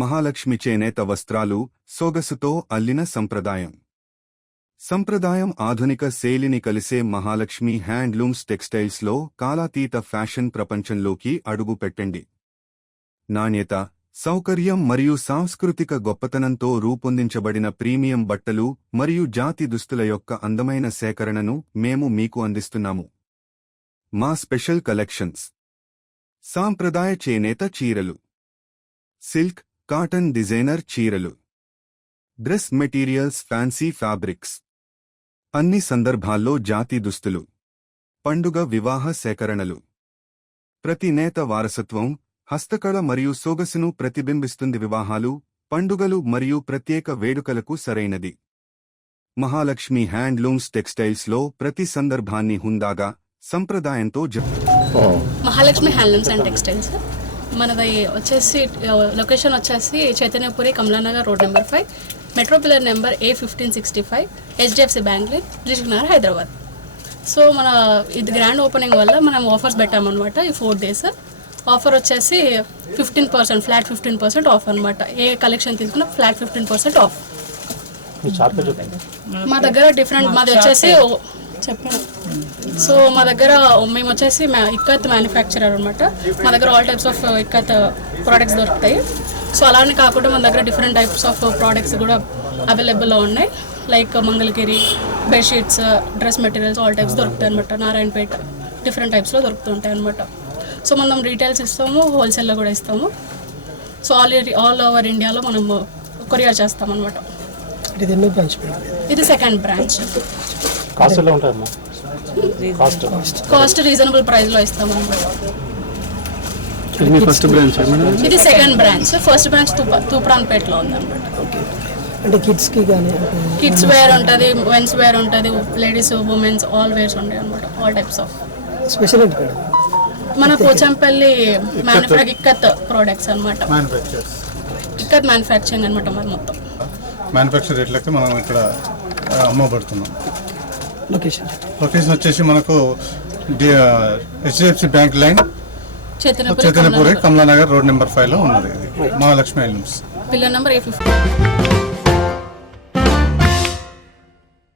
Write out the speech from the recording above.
మహాలక్ష్మి చేనేత వస్త్రాలు సొగసుతో అల్లిన సంప్రదాయం ఆధునిక శైలిని కలిసే మహాలక్ష్మి హ్యాండ్లూమ్స్ టెక్స్టైల్స్లో కాలాతీత ఫ్యాషన్ ప్రపంచంలోకి అడుగుపెట్టండి. నాణ్యత, సౌకర్యం మరియు సాంస్కృతిక గొప్పతనంతో రూపొందించబడిన ప్రీమియం బట్టలు మరియు జాతి దుస్తుల యొక్క అందమైన సేకరణను మేము మీకు అందిస్తున్నాము. మా స్పెషల్ కలెక్షన్స్: సాంప్రదాయ చేనేత చీరలు, సిల్క్, కాటన్ డిజైనర్ చీరలు, డ్రెస్ మెటీరియల్స్, ఫ్యాన్సీ ఫ్యాబ్రిక్స్, అన్ని సందర్భాల్లో జాతి దుస్తులు, పండుగ వివాహ సేకరణలు. ప్రతి నేత వారసత్వం, హస్తకళ మరియు సొగసును ప్రతిబింబిస్తుంది. వివాహాలు, పండుగలు మరియు ప్రత్యేక వేడుకలకు సరైనది. మహాలక్ష్మి హ్యాండ్లూమ్స్ టెక్స్టైల్స్లో ప్రతి సందర్భాన్ని హుందాగా, సంప్రదాయంతో మహాలక్ష్మి హ్యాండ్లూమ్స్ అండ్ టెక్స్టైల్స్ మనది వచ్చేసి లొకేషన్ వచ్చేసి Chaitanyapuri, Kamalanagar road number 5, metro pillar number A1565, HDFC bank line, Dilsukhnagar, Hyderabad. So మన ఇది గ్రాండ్ ఓపెనింగ్ వల్ల మనం ఆఫర్స్ పెట్టామన్నమాట. ఈ 4 days ఆఫర్ వచ్చేసి 15%, ఫ్లాట్ 15% ఆఫ్ అనమాట. ఏ కలెక్షన్ తీసుకున్నా ఫ్లాట్ 15% ఆఫ్. మా దగ్గర డిఫరెంట్, మాది వచ్చేసి చెప్పాను. సో మా దగ్గర మేము వచ్చేసి ఇక్కత్ మ్యానుఫ్యాక్చరర్ అనమాట. మా దగ్గర all types of ikat products దొరుకుతాయి. సో అలానే కాకుండా మన దగ్గర డిఫరెంట్ టైప్స్ ఆఫ్ ప్రోడక్ట్స్ కూడా అవైలబుల్లో ఉన్నాయి. Like Mangalagiri, bedsheets, dress materials, all types దొరుకుతాయి అనమాట. నారాయణపేట డిఫరెంట్ టైప్స్లో దొరుకుతుంటాయి అనమాట. సో మనం రీటైల్స్ ఇస్తాము, హోల్సేల్లో కూడా ఇస్తాము. సో ఆల్ ఓవర్ ఇండియాలో మనం కొరియర్ చేస్తాం అనమాట. ఇది సెకండ్ బ్రాంచ్. కాస్ట్ రీజనబుల్ ప్రైస్లో ఇస్తాం అనమాట. ఇది సెకండ్ బ్రాంచ్. ఫస్ట్ బ్రాంచ్ తూప్రాన్పేటలో ఉందన్నమాట. అంటే కిడ్స్ వేర్ ఉంటుంది, మెన్స్ వేర్ ఉంటుంది, లేడీస్, ఉమెన్స్ ఆల్ వేర్స్ ఉంటాయి అనమాట. ఆల్ టైప్స్ ఆఫ్ స్పెషల్ మన పోచంపల్లి ఇక్కత్ ప్రోడక్ట్స్ అనమాట. ఇక్కత్ మ్యానుఫ్యాక్చరింగ్ అనమాట. మరి మొత్తం మ్యానుఫ్యాక్చర్ రేట్లకి మనం ఇక్కడ అమ్మబడుతున్నాం. లొకేషన్ వచ్చేసి మనకు HDFC bank line, Chaitanyapuri, Kamalanagar road number 5లో ఉన్నది. ఇది Mahalakshmi handlooms, pillar number A50.